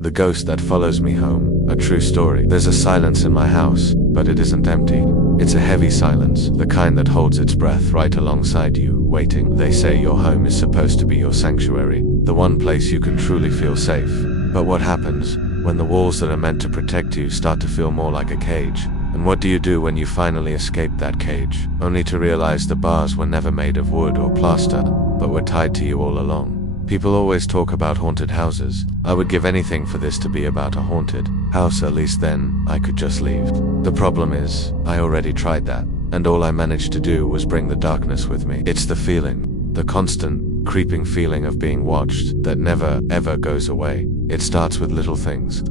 The Ghost That Follows Me Home, a true story. There's a silence in my house, but it isn't empty. It's a heavy silence, the kind that holds its breath right alongside you, waiting. They say your home is supposed to be your sanctuary, the one place you can truly feel safe. But what happens when the walls that are meant to protect you start to feel more like a cage? And what do you do when you finally escape that cage, only to realize the bars were never made of wood or plaster, but were tied to you all along? People always talk about haunted houses. I would give anything for this to be about a haunted house, at least then I could just leave. The problem is, I already tried that, and all I managed to do was bring the darkness with me. It's the feeling, the constant, creeping feeling of being watched that never, ever goes away. It starts with little things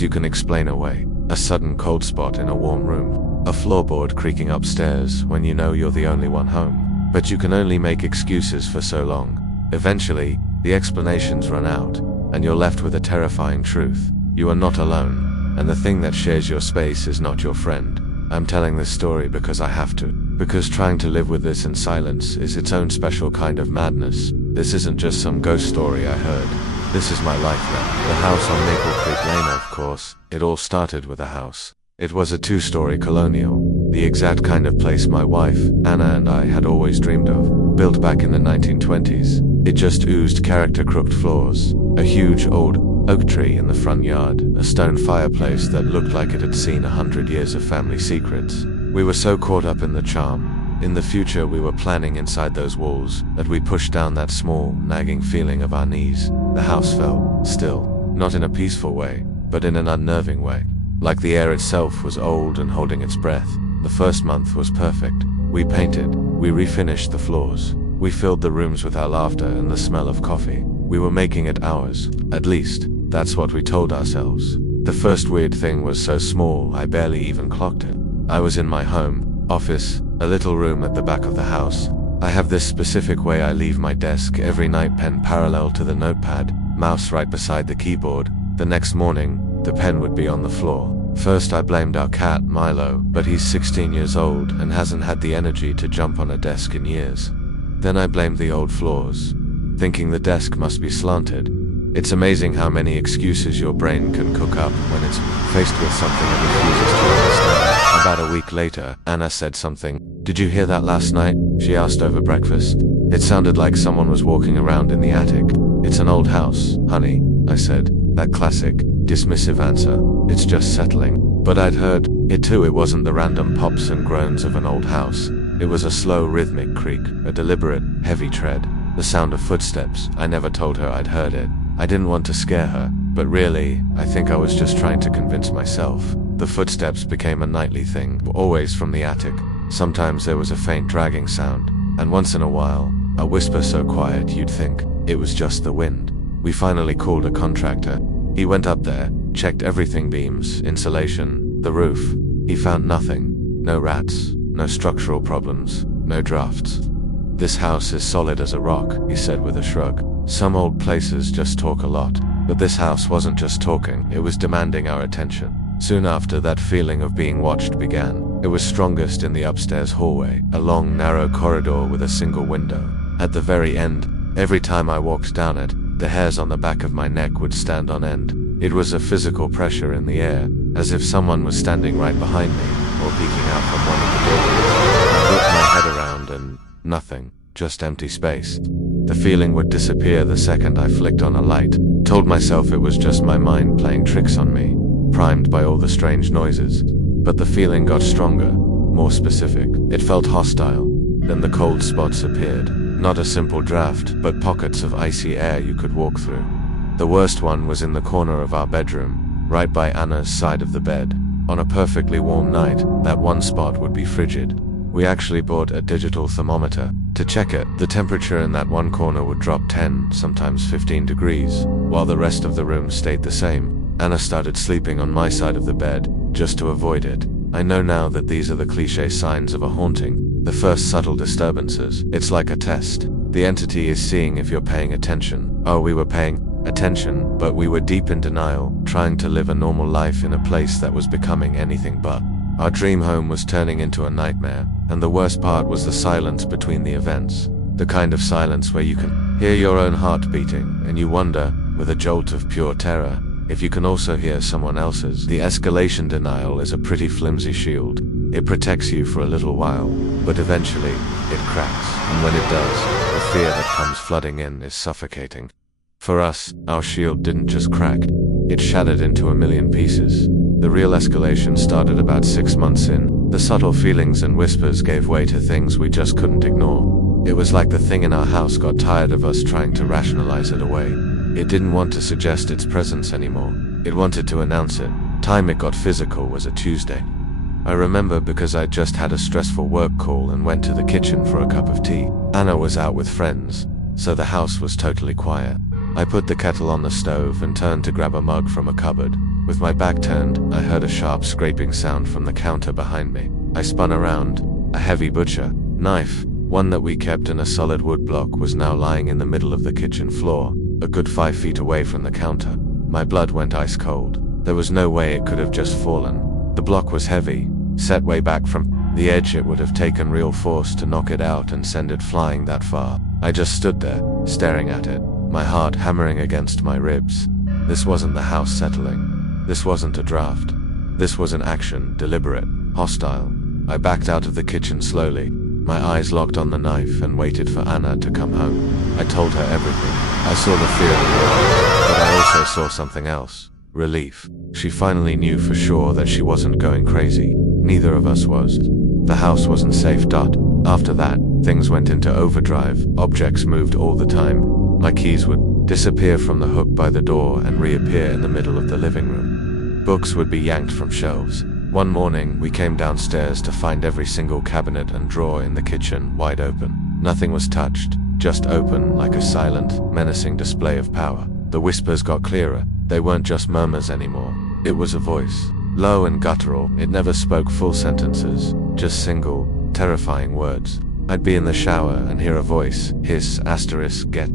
you can explain away. A sudden cold spot in a warm room, a floorboard creaking upstairs when you know you're the only one home. But you can only make excuses for so long. Eventually, the explanations run out, and you're left with a terrifying truth. You are not alone, and the thing that shares your space is not your friend. I'm telling this story because I have to. Because trying to live with this in silence is its own special kind of madness. This isn't just some ghost story I heard. This is my life now. The house on Maple Creek Lane, of course. It all started with a house. It was a two-story colonial, the exact kind of place my wife, Anna, and I had always dreamed of. Built back in the 1920s. It just oozed character. Crooked floors, a huge old oak tree in the front yard, a stone fireplace that looked like it had seen 100 years of family secrets. We were so caught up in the charm, in the future we were planning inside those walls, that we pushed down that small, nagging feeling of our knees. The house felt still, not in a peaceful way, but in an unnerving way. Like the air itself was old and holding its breath. The first month was perfect. We painted, we refinished the floors. We filled the rooms with our laughter and the smell of coffee. We were making it ours. At least, that's what we told ourselves. The first weird thing was so small I barely even clocked it. I was in my home office, a little room at the back of the house. I have this specific way I leave my desk every night, pen parallel to the notepad, mouse right beside the keyboard. The next morning, the pen would be on the floor. First I blamed our cat, Milo, but he's 16 years old and hasn't had the energy to jump on a desk in years. Then I blamed the old floors, thinking the desk must be slanted. It's amazing how many excuses your brain can cook up when it's faced with something it refuses to understand. About a week later, Anna said something. "Did you hear that last night?" she asked over breakfast. It sounded like someone was walking around in the attic. "It's an old house, honey," I said. That classic, dismissive answer. "It's just settling." But I'd heard it too. It wasn't the random pops and groans of an old house. It was a slow, rhythmic creak, a deliberate, heavy tread, the sound of footsteps. I never told her I'd heard it. I didn't want to scare her, but really, I think I was just trying to convince myself. The footsteps became a nightly thing, always from the attic. Sometimes there was a faint dragging sound, and once in a while, a whisper so quiet you'd think it was just the wind. We finally called a contractor. He went up there, checked everything: beams, insulation, the roof. He found nothing. No rats, no structural problems, no drafts. "This house is solid as a rock," he said with a shrug. "Some old places just talk a lot, but this house wasn't just talking, it was demanding our attention." Soon after, that feeling of being watched began. It was strongest in the upstairs hallway, a long, narrow corridor with a single window. At the very end, every time I walked down it, the hairs on the back of my neck would stand on end. It was a physical pressure in the air, as if someone was standing right behind me, or peeking out from one of the buildings. I whipped my head around and nothing, just empty space. The feeling would disappear the second I flicked on a light. Told myself it was just my mind playing tricks on me, primed by all the strange noises. But the feeling got stronger, more specific. It felt hostile. Then the cold spots appeared. Not a simple draft, but pockets of icy air you could walk through. The worst one was in the corner of our bedroom, right by Anna's side of the bed. On a perfectly warm night, that one spot would be frigid. We actually bought a digital thermometer to check it. The temperature in that one corner would drop 10, sometimes 15 degrees, while the rest of the room stayed the same. Anna started sleeping on my side of the bed, just to avoid it. I know now that these are the cliché signs of a haunting, the first subtle disturbances. It's like a test. The entity is seeing if you're paying attention. Oh, we were paying attention, but we were deep in denial, trying to live a normal life in a place that was becoming anything but. Our dream home was turning into a nightmare, and the worst part was the silence between the events. The kind of silence where you can hear your own heart beating, and you wonder, with a jolt of pure terror, if you can also hear someone else's. The escalation denial is a pretty flimsy shield. It protects you for a little while, but eventually, it cracks, and when it does, the fear that comes flooding in is suffocating. For us, our shield didn't just crack, it shattered into a million pieces. The real escalation started about 6 months in. The subtle feelings and whispers gave way to things we just couldn't ignore. It was like the thing in our house got tired of us trying to rationalize it away. It didn't want to suggest its presence anymore. It wanted to announce it. Time it got physical was a Tuesday. I remember because I'd just had a stressful work call and went to the kitchen for a cup of tea. Anna was out with friends, so the house was totally quiet. I put the kettle on the stove and turned to grab a mug from a cupboard. With my back turned, I heard a sharp scraping sound from the counter behind me. I spun around. A heavy butcher knife, one that we kept in a solid wood block, was now lying in the middle of the kitchen floor, a good 5 feet away from the counter. My blood went ice cold. There was no way it could have just fallen. The block was heavy, set way back from the edge. It would have taken real force to knock it out and send it flying that far. I just stood there, staring at it, my heart hammering against my ribs. This wasn't the house settling. This wasn't a draft. This was an action, deliberate, hostile. I backed out of the kitchen slowly, my eyes locked on the knife, and waited for Anna to come home. I told her everything. I saw the fear in her eyes, but I also saw something else. Relief. She finally knew for sure that she wasn't going crazy. Neither of us was. The house wasn't safe. After that, things went into overdrive. Objects moved all the time. My keys would disappear from the hook by the door and reappear in the middle of the living room. Books would be yanked from shelves. One morning, we came downstairs to find every single cabinet and drawer in the kitchen wide open. Nothing was touched, just open, like a silent, menacing display of power. The whispers got clearer. They weren't just murmurs anymore. It was a voice. Low and guttural. It never spoke full sentences, just single, terrifying words. I'd be in the shower and hear a voice hiss get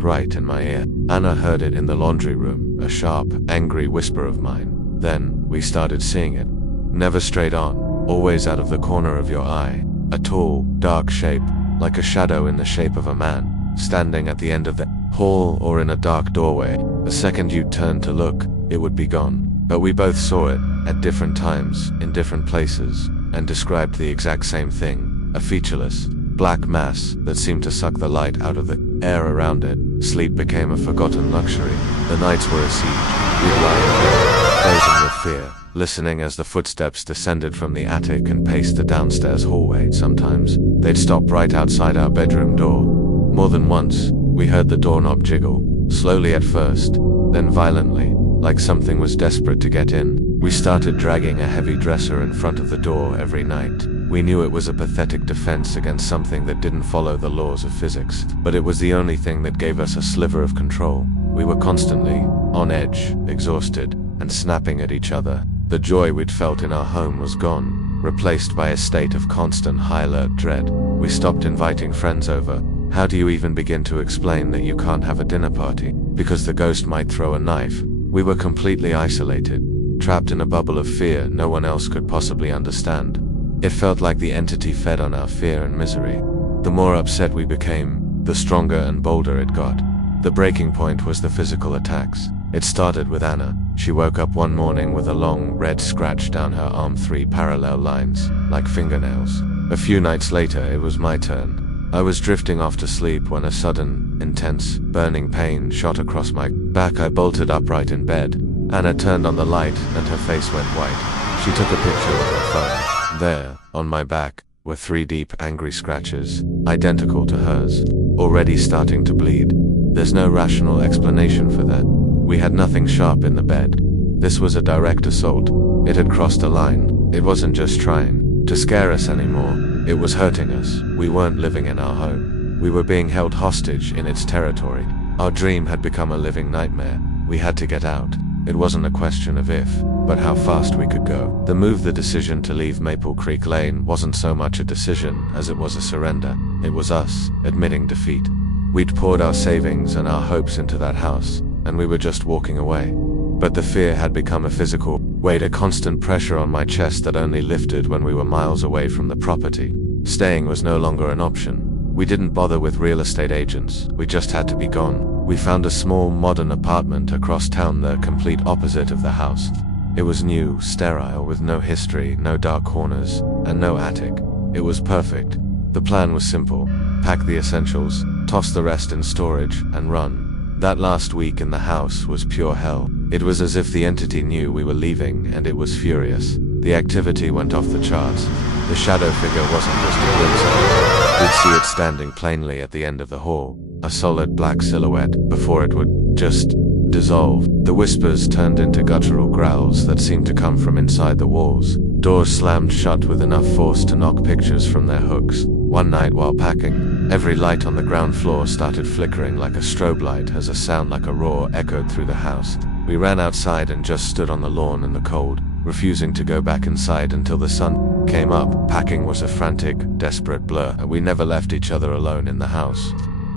right in my ear. Anna heard it in the laundry room, a sharp, angry whisper of mine. Then, we started seeing it. Never straight on, always out of the corner of your eye. A tall, dark shape, like a shadow in the shape of a man, standing at the end of the hall or in a dark doorway. The second you turned to look, it would be gone. But we both saw it, at different times, in different places, and described the exact same thing. A featureless, black mass that seemed to suck the light out of the air around it. Sleep became a forgotten luxury. The nights were a siege. We'd lie in bed, frozen with fear, listening as the footsteps descended from the attic and paced the downstairs hallway. Sometimes, they'd stop right outside our bedroom door. More than once, we heard the doorknob jiggle, slowly at first, then violently, like something was desperate to get in. We started dragging a heavy dresser in front of the door every night. We knew it was a pathetic defense against something that didn't follow the laws of physics, but it was the only thing that gave us a sliver of control. We were constantly on edge, exhausted, and snapping at each other. The joy we'd felt in our home was gone, replaced by a state of constant high-alert dread. We stopped inviting friends over. How do you even begin to explain that you can't have a dinner party because the ghost might throw a knife? We were completely isolated, trapped in a bubble of fear no one else could possibly understand. It felt like the entity fed on our fear and misery. The more upset we became, the stronger and bolder it got. The breaking point was the physical attacks. It started with Anna. She woke up one morning with a long, red scratch down her arm, 3 parallel lines, like fingernails. A few nights later, it was my turn. I was drifting off to sleep when a sudden, intense, burning pain shot across my back. I bolted upright in bed. Anna turned on the light, and her face went white. She took a picture with her phone. There, on my back, were 3 deep, angry scratches, identical to hers, already starting to bleed. There's no rational explanation for that. We had nothing sharp in the bed. This was a direct assault. It had crossed a line. It wasn't just trying to scare us anymore. It was hurting us. We weren't living in our home. We were being held hostage in its territory. Our dream had become a living nightmare. We had to get out. It wasn't a question of if, but how fast we could go. The decision to leave Maple Creek Lane wasn't so much a decision as it was a surrender. It was us admitting defeat. We'd poured our savings and our hopes into that house, and we were just walking away. But the fear had become a physical weight, a constant pressure on my chest that only lifted when we were miles away from the property. Staying was no longer an option. We didn't bother with real estate agents, we just had to be gone. We found a small modern apartment across town, the complete opposite of the house. It was new, sterile, with no history, no dark corners, and no attic. It was perfect. The plan was simple: pack the essentials, toss the rest in storage, and run. That last week in the house was pure hell. It was as if the entity knew we were leaving, and it was furious. The activity went off the charts. The shadow figure wasn't just a glimpse of it. We'd see it standing plainly at the end of the hall, a solid black silhouette, before it would just dissolve. The whispers turned into guttural growls that seemed to come from inside the walls. Doors slammed shut with enough force to knock pictures from their hooks. One night while packing, every light on the ground floor started flickering like a strobe light as a sound like a roar echoed through the house. We ran outside and just stood on the lawn in the cold, refusing to go back inside until the sun came up. Packing was a frantic, desperate blur, and we never left each other alone in the house.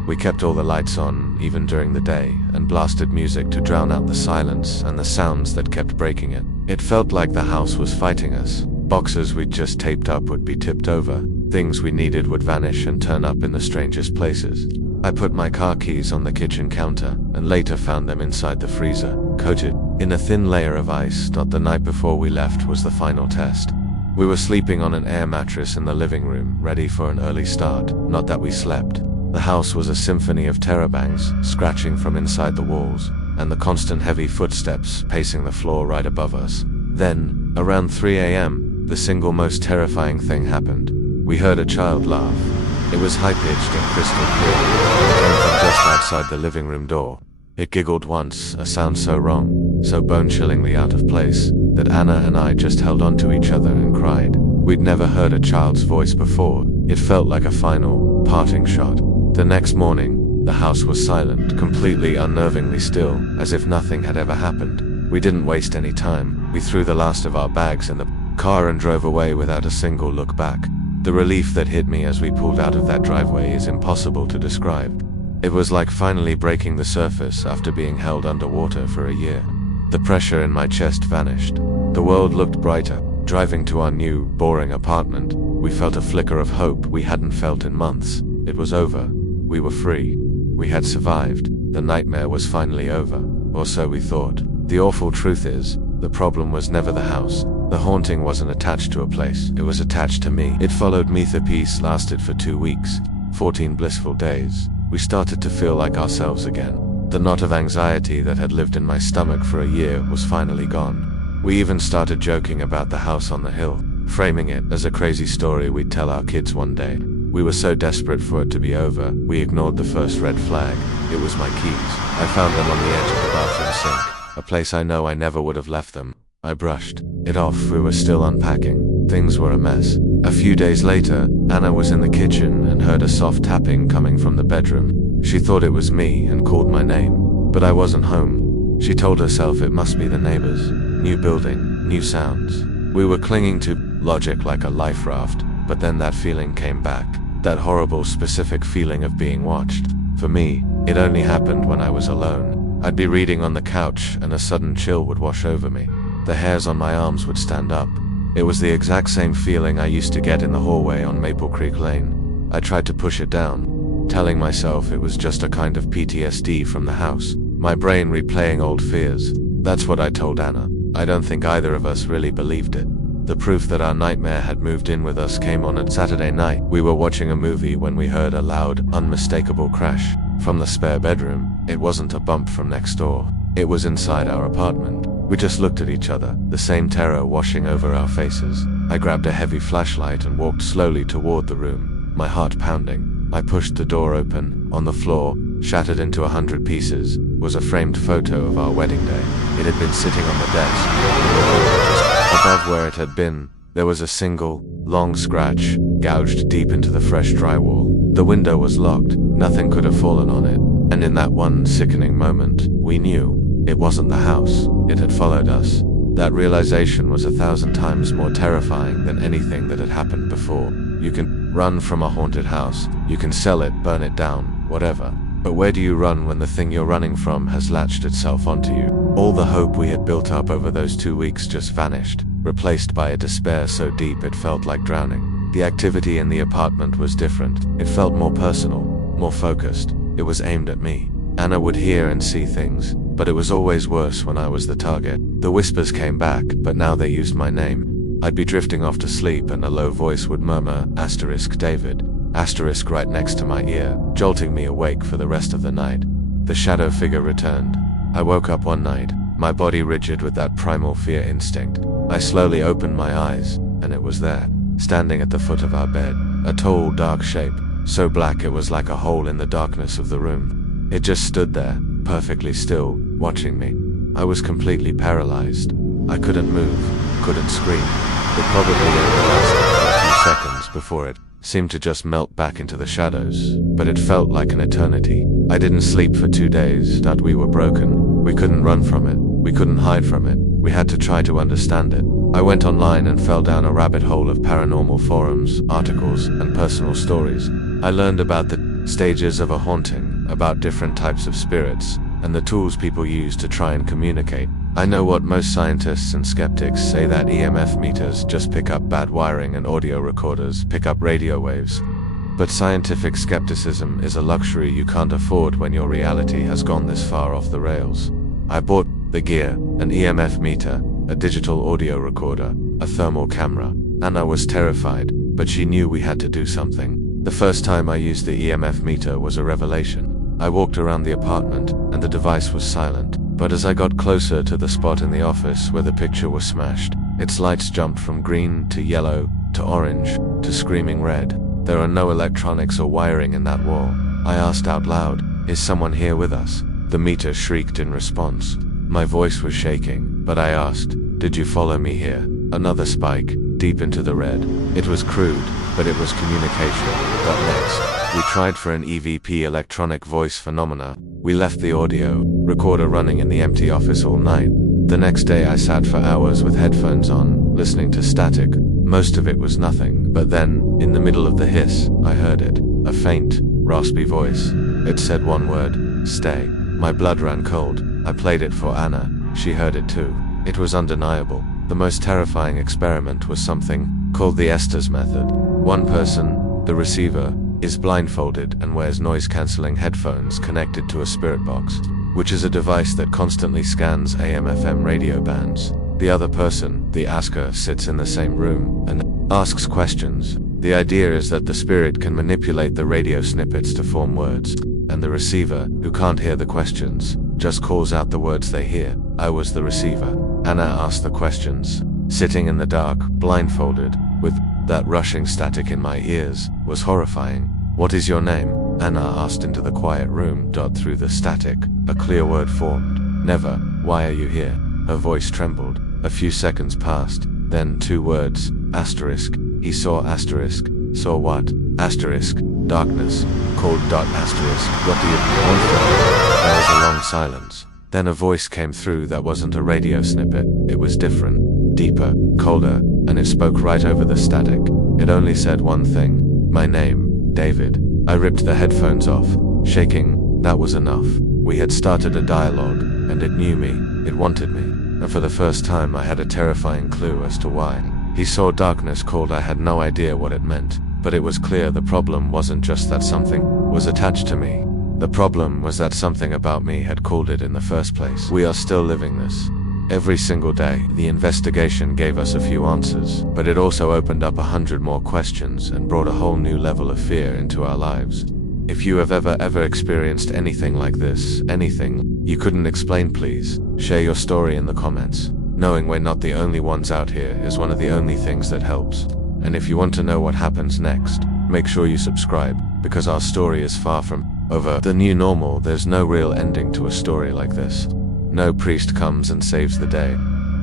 We kept all the lights on, even during the day, and blasted music to drown out the silence and the sounds that kept breaking it. It felt like the house was fighting us. Boxes we'd just taped up would be tipped over. Things we needed would vanish and turn up in the strangest places. I put my car keys on the kitchen counter, and later found them inside the freezer, coated in a thin layer of ice. Not the night before we left was the final test. We were sleeping on an air mattress in the living room, ready for an early start. Not that we slept. The house was a symphony of terror bangs, scratching from inside the walls, and the constant heavy footsteps pacing the floor right above us. Then, around 3 a.m., the single most terrifying thing happened. We heard a child laugh. It was high-pitched and crystal clear. It came from just outside the living room door. It giggled once, a sound so wrong, so bone-chillingly out of place, that Anna and I just held onto each other and cried. We'd never heard a child's voice before. It felt like a final, parting shot. The next morning, the house was silent, completely unnervingly still, as if nothing had ever happened. We didn't waste any time. We threw the last of our bags in the car and drove away without a single look back. The relief that hit me as we pulled out of that driveway is impossible to describe. It was like finally breaking the surface after being held underwater for a year. The pressure in my chest vanished. The world looked brighter. Driving to our new, boring apartment, we felt a flicker of hope we hadn't felt in months. It was over. We were free. We had survived. The nightmare was finally over. Or so we thought. The awful truth is, the problem was never the house. The haunting wasn't attached to a place. It was attached to me. It followed me. The peace lasted for 2 weeks. 14 blissful days. We started to feel like ourselves again. The knot of anxiety that had lived in my stomach for a year was finally gone. We even started joking about the house on the hill, framing it as a crazy story we'd tell our kids one day. We were so desperate for it to be over, we ignored the first red flag. It was my keys. I found them on the edge of the bathroom sink, a place I know I never would have left them. I brushed it off. We were still unpacking. Things were a mess. A few days later, Anna was in the kitchen and heard a soft tapping coming from the bedroom. She thought it was me and called my name, but I wasn't home. She told herself it must be the neighbors. New building, new sounds. We were clinging to logic like a life raft, but then that feeling came back. That horrible specific feeling of being watched. For me, it only happened when I was alone. I'd be reading on the couch and a sudden chill would wash over me. The hairs on my arms would stand up. It was the exact same feeling I used to get in the hallway on Maple Creek Lane. I tried to push it down, telling myself it was just a kind of PTSD from the house. My brain replaying old fears. That's what I told Anna. I don't think either of us really believed it. The proof that our nightmare had moved in with us came on at Saturday night. We were watching a movie when we heard a loud, unmistakable crash. From the spare bedroom, it wasn't a bump from next door. It was inside our apartment. We just looked at each other, the same terror washing over our faces. I grabbed a heavy flashlight and walked slowly toward the room, my heart pounding. I pushed the door open. On the floor, shattered into 100 pieces, was a framed photo of our wedding day. It had been sitting on the desk. Just above where it had been, there was a single, long scratch, gouged deep into the fresh drywall. The window was locked. Nothing could have fallen on it. And in that one sickening moment, we knew. It wasn't the house. It had followed us. That realization was 1,000 times more terrifying than anything that had happened before. You can run from a haunted house. You can sell it, burn it down, whatever. But where do you run when the thing you're running from has latched itself onto you? All the hope we had built up over those 2 weeks just vanished, replaced by a despair so deep it felt like drowning. The activity in the apartment was different. It felt more personal, more focused. It was aimed at me. Anna would hear and see things, but it was always worse when I was the target. The whispers came back, but now they used my name. I'd be drifting off to sleep and a low voice would murmur, *David, * right next to my ear, jolting me awake for the rest of the night. The shadow figure returned. I woke up one night, my body rigid with that primal fear instinct. I slowly opened my eyes, and it was there, standing at the foot of our bed, a tall, dark shape, so black it was like a hole in the darkness of the room. It just stood there, perfectly still, watching me. I was completely paralyzed. I couldn't move, couldn't scream. It probably only lasted for a few seconds before it seemed to just melt back into the shadows, but it felt like an eternity. I didn't sleep for 2 days. That we were broken. We couldn't run from it. We couldn't hide from it. We had to try to understand it. I went online and fell down a rabbit hole of paranormal forums, articles, and personal stories. I learned about the stages of a haunting, about different types of spirits, and the tools people use to try and communicate. I know what most scientists and skeptics say, that EMF meters just pick up bad wiring and audio recorders pick up radio waves. But scientific skepticism is a luxury you can't afford when your reality has gone this far off the rails. I bought the gear, an EMF meter, a digital audio recorder, a thermal camera. Anna was terrified, but she knew we had to do something. The first time I used the EMF meter was a revelation. I walked around the apartment, and the device was silent. But as I got closer to the spot in the office where the picture was smashed, its lights jumped from green to yellow to orange to screaming red. There are no electronics or wiring in that wall. I asked out loud, "Is someone here with us?" The meter shrieked in response. My voice was shaking, but I asked, "Did you follow me here?" Another spike, deep into the red. It was crude, but it was communication. What next? We tried for an EVP, electronic voice phenomena. We left the audio recorder running in the empty office all night. The next day I sat for hours with headphones on, listening to static. Most of it was nothing, but then, in the middle of the hiss, I heard it. A faint, raspy voice. It said one word, "Stay." My blood ran cold. I played it for Anna. She heard it too. It was undeniable. The most terrifying experiment was something called the Estes method. One person, the receiver, is blindfolded and wears noise-canceling headphones connected to a spirit box, which is a device that constantly scans AM/FM radio bands. The other person, the asker, sits in the same room and asks questions. The idea is that the spirit can manipulate the radio snippets to form words, and the receiver, who can't hear the questions, just calls out the words they hear. I was the receiver. Anna asked the questions. Sitting in the dark, blindfolded, with that rushing static in my ears, was horrifying. "What is your name?" Anna asked into the quiet room. Through the static, a clear word formed. "Never." "Why are you here?" Her voice trembled. A few seconds passed, then 2 words, asterisk. He saw asterisk. Saw what? Asterisk. Darkness. Called asterisk. What do you want from me? There was a long silence. Then a voice came through that wasn't a radio snippet. It was different, deeper, colder, and it spoke right over the static. It only said one thing. My name, David. I ripped the headphones off, shaking. That was enough. We had started a dialogue, and it knew me. It wanted me. And for the first time I had a terrifying clue as to why. He saw darkness called. I had no idea what it meant, but it was clear the problem wasn't just that something was attached to me. The problem was that something about me had called it in the first place. We are still living this. Every single day, the investigation gave us a few answers, but it also opened up 100 more questions and brought a whole new level of fear into our lives. If you have ever experienced anything like this, anything you couldn't explain, please share your story in the comments. Knowing we're not the only ones out here is one of the only things that helps. And if you want to know what happens next, make sure you subscribe, because our story is far from over. The new normal. There's no real ending to a story like this. No priest comes and saves the day.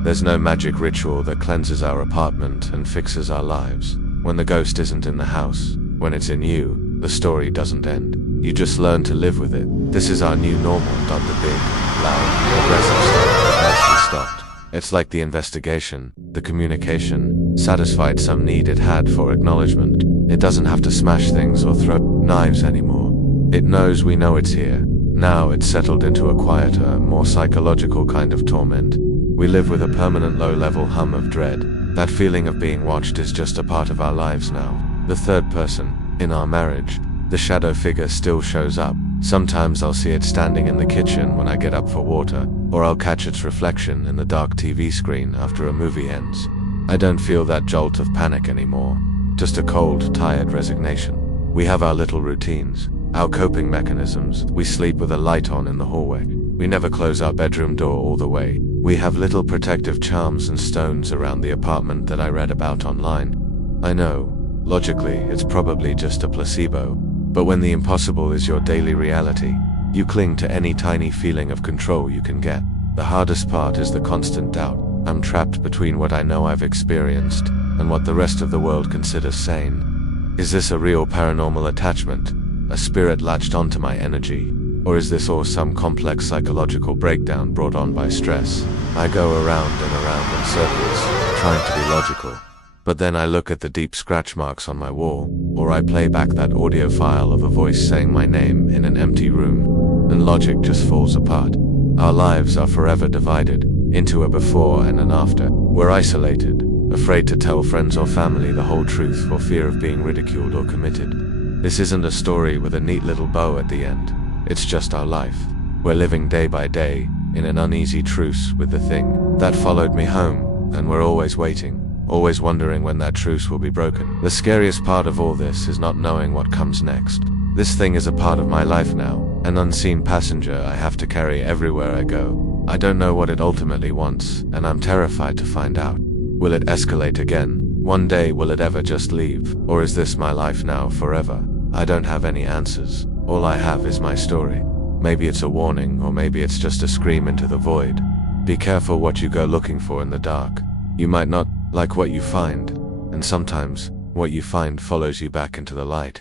There's no magic ritual that cleanses our apartment and fixes our lives. When the ghost isn't in the house, when it's in you, the story doesn't end. You just learn to live with it. This is our new normal. The big, loud, aggressive stuff has mostly stopped. It's like the investigation, the communication, satisfied some need it had for acknowledgement. It doesn't have to smash things or throw knives anymore. It knows we know it's here. Now it's settled into a quieter, more psychological kind of torment. We live with a permanent low-level hum of dread That feeling of being watched is just a part of our lives now. The third person, in our marriage, the shadow figure still shows up. Sometimes I'll see it standing in the kitchen when I get up for water, or I'll catch its reflection in the dark TV screen after a movie ends. I don't feel that jolt of panic anymore, just a cold, tired resignation. We have our little routines, our coping mechanisms. We sleep with a light on in the hallway. We never close our bedroom door all the way. We have little protective charms and stones around the apartment that I read about online. I know, logically, it's probably just a placebo, but when the impossible is your daily reality, you cling to any tiny feeling of control you can get. The hardest part is the constant doubt. I'm trapped between what I know I've experienced and what the rest of the world considers sane. Is this a real paranormal attachment? A spirit latched onto my energy? Or is this all some complex psychological breakdown brought on by stress? I go around and around in circles, trying to be logical. But then I look at the deep scratch marks on my wall, or I play back that audio file of a voice saying my name in an empty room, and logic just falls apart. Our lives are forever divided into a before and an after. We're isolated, afraid to tell friends or family the whole truth for fear of being ridiculed or committed. This isn't a story with a neat little bow at the end. It's just our life. We're living day by day, in an uneasy truce with the thing that followed me home, and we're always waiting, always wondering when that truce will be broken. The scariest part of all this is not knowing what comes next. This thing is a part of my life now, an unseen passenger I have to carry everywhere I go. I don't know what it ultimately wants, and I'm terrified to find out. Will it escalate again? One day will it ever just leave? Or is this my life now forever? I don't have any answers. All I have is my story. Maybe it's a warning, or maybe it's just a scream into the void. Be careful what you go looking for in the dark. You might not like what you find, and sometimes what you find follows you back into the light.